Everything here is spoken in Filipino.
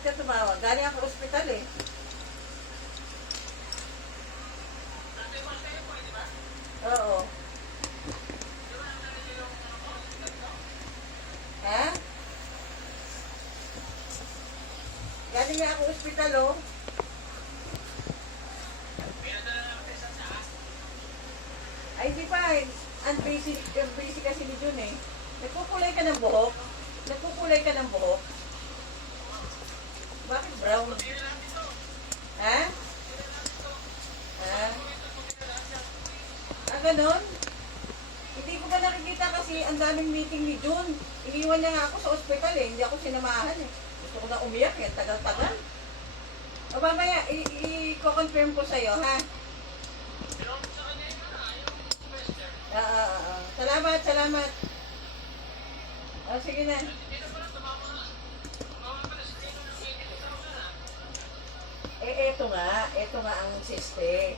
Bakit ka tumawag? Galing ako ospital eh. Oo. Ha? Galing nga ako ospital oh. Ay, di pa eh. Ang busy kasi ni Jun eh. Nagkukulay ka ng buhok? Nagkukulay ka ng buhok? Bakit brown? Ha? Ha? Ah, ganun? Hindi ko pa nakikita kasi ang daming meeting ni Jun. Iniwan niya nga ako sa ospital eh. Hindi ako sinamahan eh. Gusto ko na umiyak eh. Tagal-tagal. O mamaya, i-confirm ko sa'yo ha? Salamat, salamat. O, sige na. Eto nga ang siste.